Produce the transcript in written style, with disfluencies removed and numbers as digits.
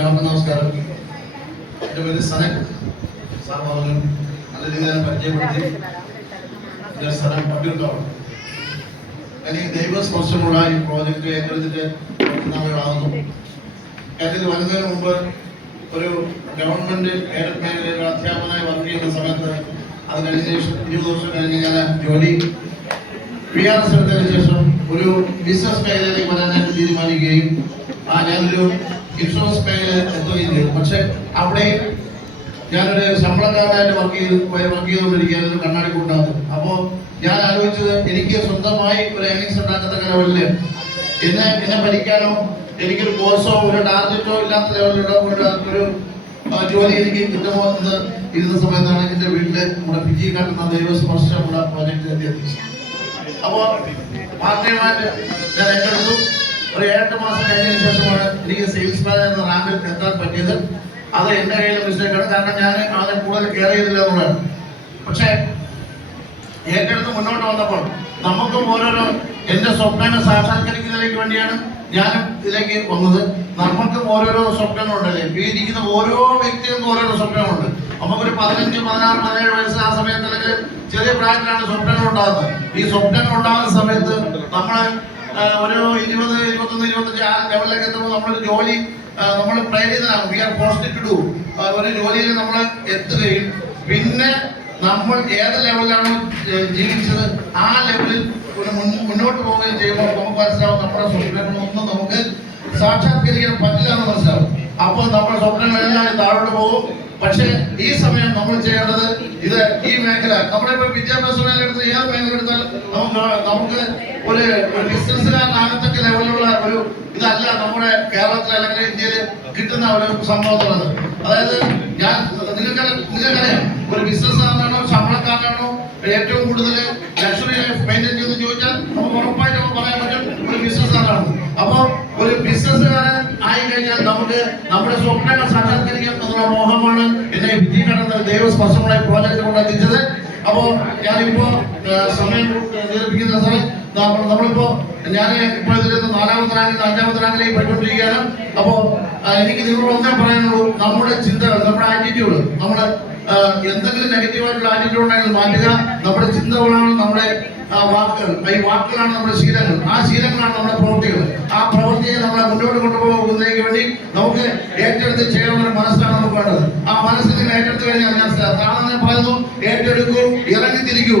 എല്ലാവർക്കും നമസ്കാരം. എൻ്റെ പേര് സനൻ. സാർ പറഞ്ഞു നല്ല രീതിയിൽ പരിചയപ്പെടുത്തി. ഞാൻ സനൻ പട്ടിയൂർക്കാവാണ്. ഞാൻ ഈ ദൈവസ്പർശമുള്ള ഈ പ്രോജക്റ്റ് ഏറ്റെടുത്തിട്ട് നാളുകളാകുന്നു. ഇതിൽ വരുന്നതിന് മുമ്പ് ഒരു ഗവൺമെന്റ് എയ്ഡഡ് മേഖലയിൽ അധ്യാപകനായി വർക്ക് ചെയ്യുന്ന സമയത്ത് അത് കഴിഞ്ഞ ശേഷം 20 വർഷം കഴിഞ്ഞ് ഞാൻ ജോലി PRS എടുത്തതിന് ശേഷം ഒരു ബിസിനസ് മേഖലയിലേക്ക് വരാനായിട്ട് തീരുമാനിക്കുകയും ഞാനൊരു ഇൻഷുറൻസ് മേഖലയിൽ എത്തുകയും ചെയ്തു. പക്ഷെ അവിടെ ഞാനൊരു ശമ്പളക്കാരനായിട്ട് വർക്ക് ചെയ്തുകൊണ്ടിരിക്കുകയാണ് ഒരു കണ്ണാടി കൂട്ടാതെ. അപ്പോൾ ഞാൻ ആലോചിച്ചത് എനിക്ക് സ്വന്തമായി ഒരു ഏർണിങ്സ് ഉണ്ടാക്കത്തക്ക ലെവലിൽ എന്നെ ഭരിക്കാനോ എനിക്കൊരു കോഴ്സോ ഒരു ടാർഗറ്റോ ഇല്ലാത്ത ലെവലിലുള്ള ഒരു ജോലി എനിക്ക് കിട്ടുമോ എന്ന് ഇരുന്ന സമയത്താണ് എൻ്റെ വീട്ടില് നമ്മുടെ ഫിജി കാട്ടുന്ന ദൈവസ്പർശമുള്ള പ്രോജക്റ്റ് എത്തിയത്. അപ്പോൾ പാർട്ട് ടൈമായിട്ട് ഞാൻ ഏറ്റെടുത്തു. ഒരു 8 മാസം കഴിഞ്ഞതിന് ശേഷമാണ് എനിക്ക് സെയിൽസ്മാൻ എന്ന റാങ്കിൽ എത്താൻ പറ്റിയത്. അത് എൻ്റെ കയ്യിലെ മിസ്റ്റേക്കാണ്. കാരണം ഞാൻ അതിനെ കൂടുതൽ കെയർ ചെയ്തില്ല എന്നുള്ളതാണ്. പക്ഷേ ഏറ്റെടുത്ത് മുന്നോട്ട് വന്നപ്പോൾ നമുക്കും ഓരോരോ എൻ്റെ സ്വപ്നങ്ങൾ സാക്ഷാത്കരിക്കുന്നതിലേക്ക് വേണ്ടിയാണ് ഞാനും ഇതിലേക്ക് വന്നത്. നമുക്കും ഓരോരോ സ്വപ്നങ്ങളുണ്ടല്ലേ. ഇരിക്കുന്ന ഓരോ വ്യക്തികൾക്കും ഓരോരോ സ്വപ്നങ്ങളുണ്ട്. നമുക്കൊരു 15, 16, 17 വയസ്സ് ആ സമയത്ത് അല്ലെങ്കിൽ ചെറിയ പ്രായത്തിലാണ് സ്വപ്നങ്ങൾ ഉണ്ടാകുന്നത്. ഈ സ്വപ്നങ്ങൾ ഉണ്ടാകുന്ന സമയത്ത് നമ്മൾ ഒരു 20, 21, 25 ആ ലെവലിലേക്ക് എത്തുമ്പോൾ നമ്മളൊരു ജോലി നമ്മൾ പ്രേരിതനാകും. We are forced to do. ഒരു ജോലിയിൽ നമ്മൾ എത്തുകയും പിന്നെ നമ്മൾ ഏത് ലെവലിലാണ് ജീവിച്ചത് ആ ലെവലിൽ മുന്നോട്ട് പോവുകയും ചെയ്യുമ്പോൾ നമുക്ക് മനസ്സിലാവും നമ്മുടെ സ്വപ്നങ്ങളൊന്നും നമുക്ക് സാക്ഷാത്കരിക്കാൻ പറ്റില്ല എന്ന് മനസ്സിലാവും. അപ്പോൾ നമ്മുടെ സ്വപ്നങ്ങളെല്ലാം താഴോട്ട് പോകും. പക്ഷേ ഈ സമയം നമ്മൾ ചെയ്യേണ്ടത് ഇത് ഈ മേഖല നമ്മുടെ ഇപ്പൊ വിദ്യാഭ്യാസ മേഖല എടുത്ത് ഏത് മേഖല എടുത്താലും നമുക്ക് ഒരു ബിസിനസ്സുകാരനാകത്തക്ക ലെവലിലുള്ള ഒരു ഇതല്ല നമ്മുടെ കേരളത്തിൽ അല്ലെങ്കിൽ ഇന്ത്യയിൽ കിട്ടുന്ന ഒരു സംഭവത്തുള്ളത്. അതായത് നിങ്ങൾക്കറിയാം ഒരു ബിസിനസ്സുകാരനാണോ ശമ്പളക്കാരനാണോ ഏറ്റവും കൂടുതൽ ലക്ഷറി ലൈഫ് മെയിൻറ്റെയിൻ ചെയ്യുന്ന ചോദിച്ചാൽ നമുക്ക് ഉറപ്പായിട്ട് പറയാൻ പറ്റും ഒരു ബിസിനസ്സുകാരനാണ്. അപ്പോൾ ഒരു ബിസിനസ്സുകാരൻ ആയി കഴിഞ്ഞാൽ നമുക്ക് നമ്മുടെ സ്വപ്നങ്ങൾ സാക്ഷാത്കരിക്കാം എന്നുള്ള മോഹമാണ് എന്നെ വിജി കടന്ന ദൈവസ്പർശമുള്ള പ്രോജക്റ്റ് കൊണ്ട് എത്തിച്ചത്. അപ്പോൾ ഞാനിപ്പോ സമയം ദീർഘിപ്പിക്കുന്ന സാറേ നമ്മളിപ്പോ ഞാൻ ഇപ്പോൾ ഇതിൽ 4ാമത്തെ റാങ്കിൽ 5ാമത്തെ റാങ്കിലേക്ക് പോയിക്കൊണ്ടിരിക്കുകയാണ്. അപ്പോൾ എനിക്ക് നിങ്ങളോട് ഒന്നേ പറയാനുള്ളൂ, നമ്മുടെ ചിന്തകൾ, നമ്മുടെ ആറ്റിറ്റ്യൂഡ്, നമ്മുടെ എന്തെങ്കിലും നെഗറ്റീവായിട്ടുള്ള ആറ്റിറ്റ്യൂഡ് ഉണ്ടെങ്കിൽ മാറ്റുക. നമ്മുടെ ചിന്തകളാണ് നമ്മുടെ വാക്കുകൾ, ഈ വാക്കുകളാണ് നമ്മുടെ ശീലങ്ങൾ, ആ ശീലങ്ങളാണ് നമ്മുടെ പ്രവൃത്തികൾ. ആ പ്രവൃത്തിയെ നമ്മളെ മുന്നോട്ട് കൊണ്ടുപോകുന്നതിലേക്ക് വേണ്ടി നമുക്ക് ഏറ്റെടുത്ത് ചെയ്യാനുള്ള മനസ്സിലാണ് നമുക്ക് വേണ്ടത്. ആ മനസ്സിൽ ഏറ്റെടുത്ത് കഴിഞ്ഞാൽ ഞാൻ പറയുന്നു, ഏറ്റെടുക്കൂ, ഇറങ്ങിത്തിരിക്കൂ.